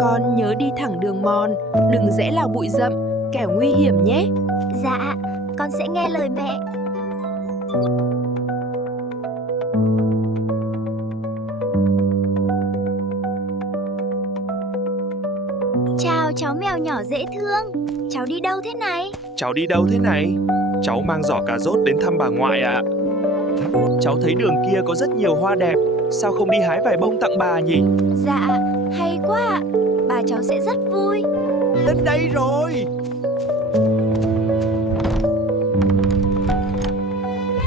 Con nhớ đi thẳng đường mòn, đừng rẽ vào bụi rậm, kẻo nguy hiểm nhé. Dạ, con sẽ nghe lời mẹ. Chào cháu mèo nhỏ dễ thương. Cháu đi đâu thế này? Cháu đi đâu thế này? Cháu mang giỏ cà rốt đến thăm bà ngoại ạ. Cháu thấy đường kia có rất nhiều hoa đẹp, sao không đi hái vài bông tặng bà nhỉ? Dạ, hay quá ạ. Bà cháu sẽ rất vui. Đến đây rồi.